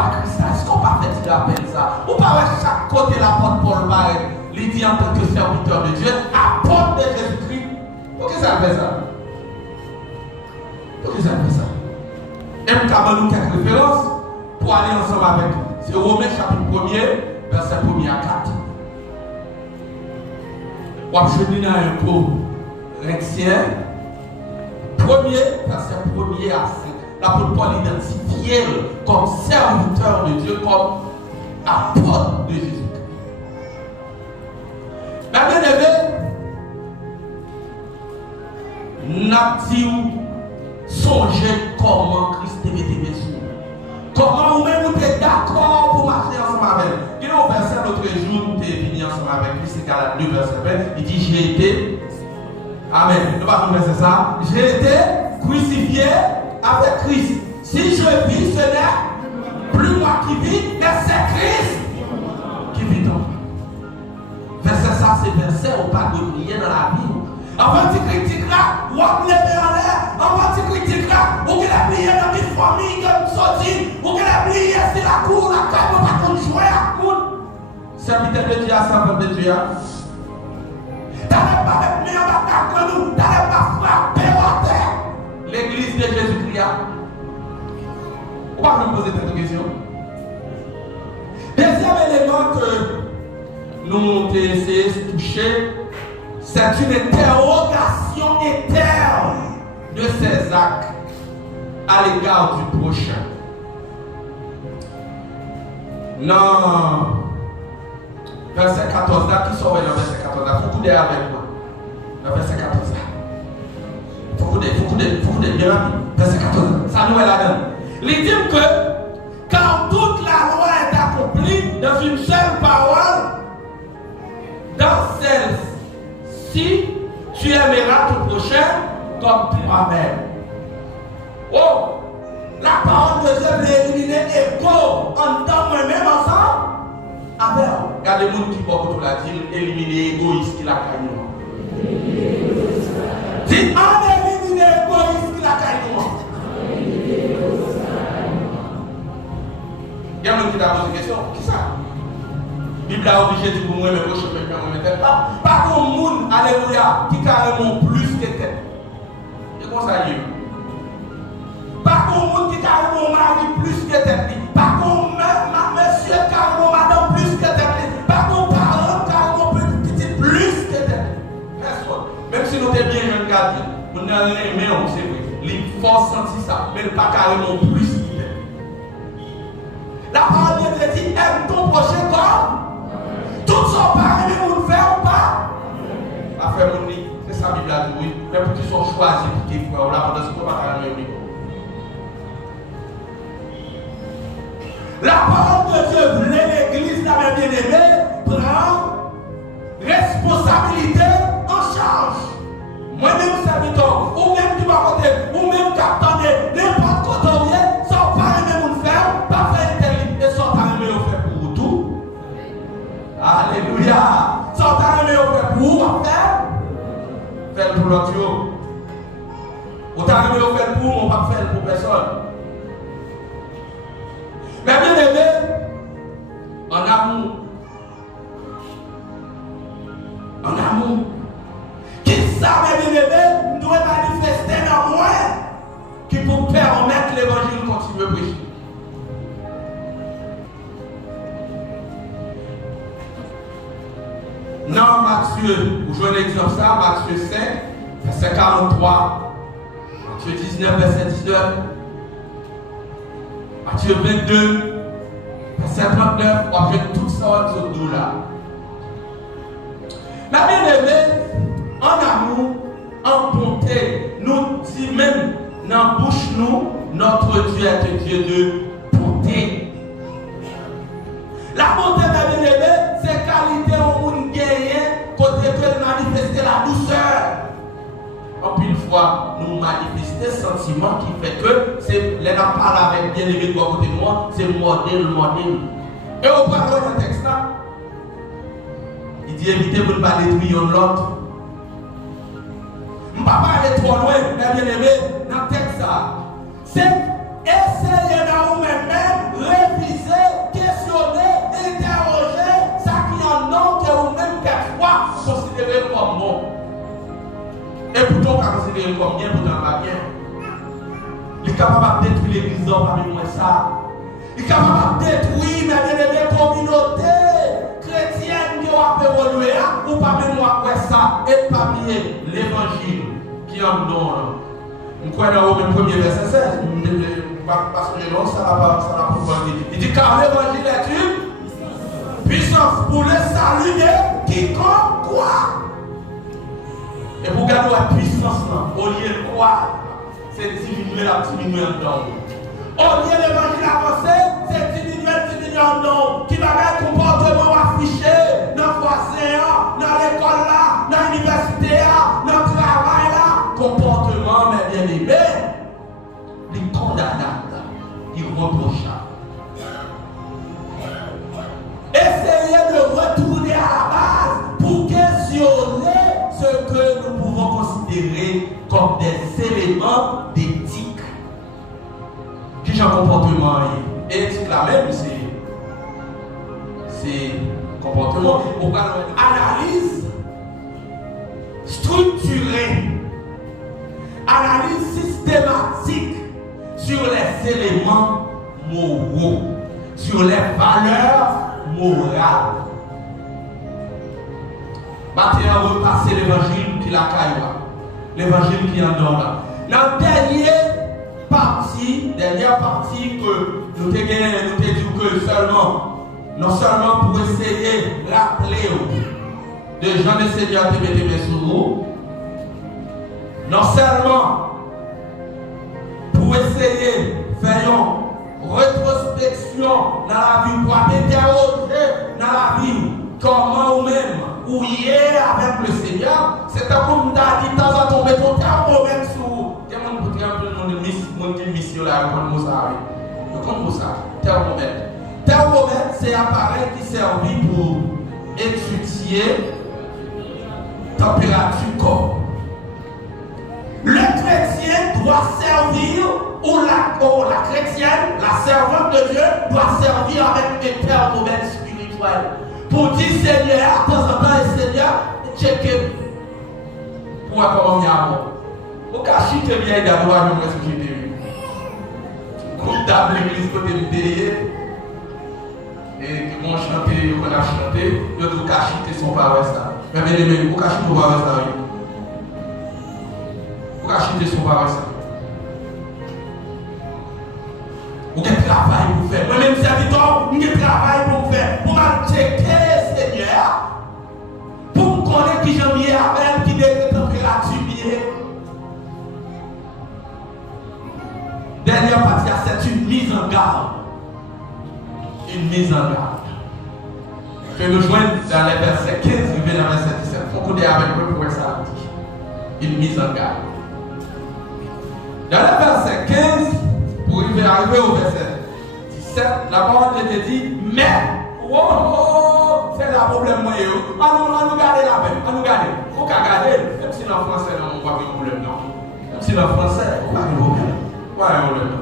à Christ. Est-ce qu'on va faire du rappel ça? Ou pas chaque côté l'apôtre Paul Barret, il dit en tant que serviteur de Dieu, apôtre de Jésus-Christ. Pourquoi ça fait ça? Pourquoi ça fait ça? Et nous avons quelques références pour aller ensemble avec nous. C'est Romains chapitre 1er, verset 1er à 4. On va jeûner dans un Corinthiens, 1er, verset 1er à 5. L'apôtre Paul identifie comme serviteur de Dieu, comme apôtre de Jésus. Mais bien aimé, n'a-t-il songé comment Christ est mis sur nous? Comment vous-même vous êtes d'accord pour marcher ensemble avec lui? Il y a un verset l'autre jour, nous sommes venus ensemble avec lui, c'est Galates 2, verset 20. Il dit j'ai été. Amen. Nous allons faire ça. J'ai été crucifié avec Christ. Si je vis, ce n'est plus moi qui vis, mais c'est Christ qui vit en moi. Verset ça, c'est verset où pas de prier dans la vie. Avant de critiquer là, ou à lever en l'air, avant de critiquer là, ou qu'il a prié dans mes familles comme sorti, ou qu'il a prié sur la cour, la caille, on va qu'on jouer à cour. Serviteur de Dieu, servant de Dieu. T'allais pas mettre en bataille contre nous, t'allais pas frapper à terre. L'église de Jésus-Christ. On va me poser cette question. Deuxième élément que nous avons essayé de toucher, c'est une interrogation éterne de ses actes à l'égard du prochain. Non. Verset 14 là, qui sort dans verset 14 là? Faut couder avec moi. Dans verset 14 là. Faut couder bien rapide. Verset 14 là. Ça nous est là-dedans. Il dit que quand toute la loi est accomplie dans une seule parole, dans celle-ci, tu aimeras ton prochain comme toi-même. Oh! La parole de Dieu veut éliminer l'égo en tant moi-même ensemble. Avec. Regardez les gens qui vont autour de la ville, éliminer l'égoïsme qui l'a caillé. Dites, on élimine l'égoïsme qui l'a caillé. Il y a un qui t'a posé une question. Qui ça? La Bible a obligé de dire moi, mais je ne peux pas comme monde, alléluia, qui carrément plus que tête. C'est comme ça, Dieu. Pas comme monde qui carrément mari plus que tête. Pas comme monsieur carrément madame plus que tête. Pas comme parent carrément petit plus que tête. Même si nous sommes bien jeunes gardiens, nous n'avons aimé, c'est vrai. Il faut sentir ça, mais pas carrément plus que tête. La parole de Dieu dit aime ton prochain comme tout son pareil, mais vous le faites ou pas? La frère Mouni, c'est ça la Bible a dit, oui. Mais pour qu'ils soient choisis pour qu'ils frères, là, pendant ce qu'on va faire le même. La parole de Dieu voulait l'église, la même bien-aimée, prendre responsabilité en charge. Moi-même, serviteur, ou même qui va côté, ou même qui attendait, n'importe quoi on vient, sans pareil, mais vous le faites, pas faire intelligent, et sans pareil, mais vous faites pour tout. Alléluia. Sans t'arriver au fait pour vous, faire pour l'autre. Vous t'arrivez au fait pour, on ne va pas faire pour personne. Mais bien aimé, en amour. En amour. Qui savent, bien aimé, nous devons manifester dans moi qui pour permettre l'évangile de continuer à prêcher. Dans Matthieu, vous jouez l'exemple ça, Matthieu 5, verset 43, Matthieu 19, verset 19, Matthieu 22, verset 39, on va tout ça sur nous là. Mais bien aimé, en amour, en bonté, nous dit même dans la bouche nous, notre Dieu est un Dieu de bonté. La bonté, bien aimé, c'est qualité au monde gagné, côté que manifester la douceur. En plus, une fois, nous manifester sentiment qui fait que c'est les gens parlent avec bien aimé de côté de moi, c'est modèle. Et au parle dans le texte là, il dit évitez-vous de ne pas détruire l'autre. Je ne vais pas aller trop loin, bien aimé, dans le texte là. C'est essayer dans vous-même, réviser considéré comme bien pour dans pas bien. Il est capable de détruire l'église parmi moi ça. Il est capable de détruire les communautés chrétiennes qui ont évolué ou parmi moi ça et parmi l'évangile qui en donne. Nous croyons dans le premier verset 16. Parce que ça n'a pas il dit car l'évangile est une puissance pour le salut de quiconque croit. Et pour garder la puissance, au lieu de croire, c'est diminuer en dedans. Au lieu de l'évangile avancé, c'est diminuer en dedans. Qui va être comportement affiché dans le voisin, dans l'école là, dans l'université, dans le travail là. Comportement, mes bien-aimés, il condamnable, il reprochable. Essayez de retourner à la base pour questionner ce que nous pouvons considérer comme des éléments d'éthique. Qui j'ai un comportement et éthique là même, c'est comportement. On parle d'analyse structurée, analyse systématique sur les éléments moraux, sur les valeurs morales. Maintenant, on va repasser l'évangile qui la caille, l'évangile qui en donne là. Dans la dernière partie que nous avons dit que non seulement pour essayer de rappeler de Jean le Seigneur te mettre sur vous, non seulement pour essayer de faire une rétrospection dans la vie, pour interroger dans la vie comment ou même ou hier avec le Seigneur, c'est comme tu dit de temps en temps, mais ton thermomètre sur mon mission là, comme ça, thermomètre. Thermomètre, c'est un appareil qui servait pour étudier la température corps. Le chrétien doit servir, ou la chrétienne, la servante de Dieu, doit servir avec un thermomètre spirituel. Pour dire Seigneur, de temps en temps, Seigneur, checker. Pour comment il y a bon. Au cas où tu es bien d'abord, je me suis dit. Comme table l'église côté de derrière, et qui vont chanter, on a chanté, d'autres cachiter sont pas ça. Mais bien aimé, vous cachetez sont pas ça. Vous cachetez sont pas ça. Vous avez un travail pour faire. Moi-même, serviteur, vous avez un travail pour faire. Pour me checker, Seigneur. Pour me connaître qui j'en ai avec, qui est la température. Dernière partie, c'est une mise en garde. Une mise en garde. Que nous joignons dans les versets 15, dans le verset 17. Il faut qu'on ait avec moi pour ça. Une mise en garde. Dans le verset 15, pour arriver au verset 17, la parole te dit, mais, c'est le problème. On nous garde la peine. On nous garde. Il faut qu'on garde. Même si dans le français, on ne voit pas de problème. Même si dans le français, on ne voit pas de problème.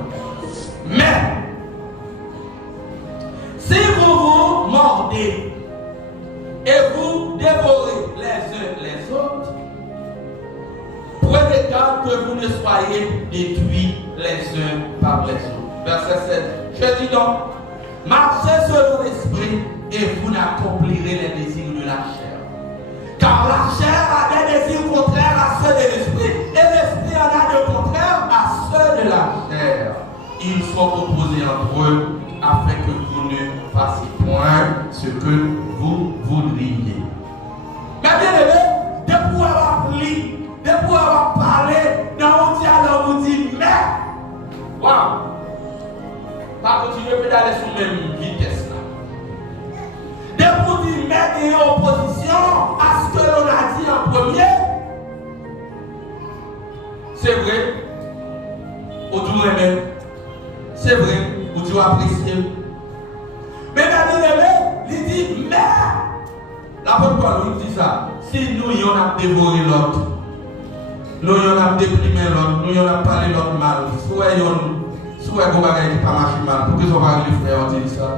Mais si vous vous mordez et vous dévorez les uns les autres, prenez garde que vous ne soyez détruits les uns par les autres. Verset 7. Je dis donc, marchez selon l'esprit et vous n'accomplirez les désirs de la chair. Car la chair a des désirs contraires à ceux de l'esprit et l'esprit en a de contraires à ceux de la chair. Ils sont opposés entre eux afin que vous ne fassiez point ce que vous voudriez. Mais bien aimé, de pouvoir avoir pris, de pouvoir avoir parlé, dans mon dialogue, vous dites, mais, waouh, pas continuer à pédaler sur la même vitesse là. De vous dire, mais, en opposition à ce que l'on a dit en premier, c'est vrai, au tout même. C'est vrai, vous devez apprécier. Mais maintenant, il dit, mais, l'apôtre Paul dit ça, si nous y avons dévoré l'autre, nous y avons déprimé l'autre, nous y avons parlé l'autre mal, soit vous ne pouvez pas marcher mal, pour que vous ne frères dit ça.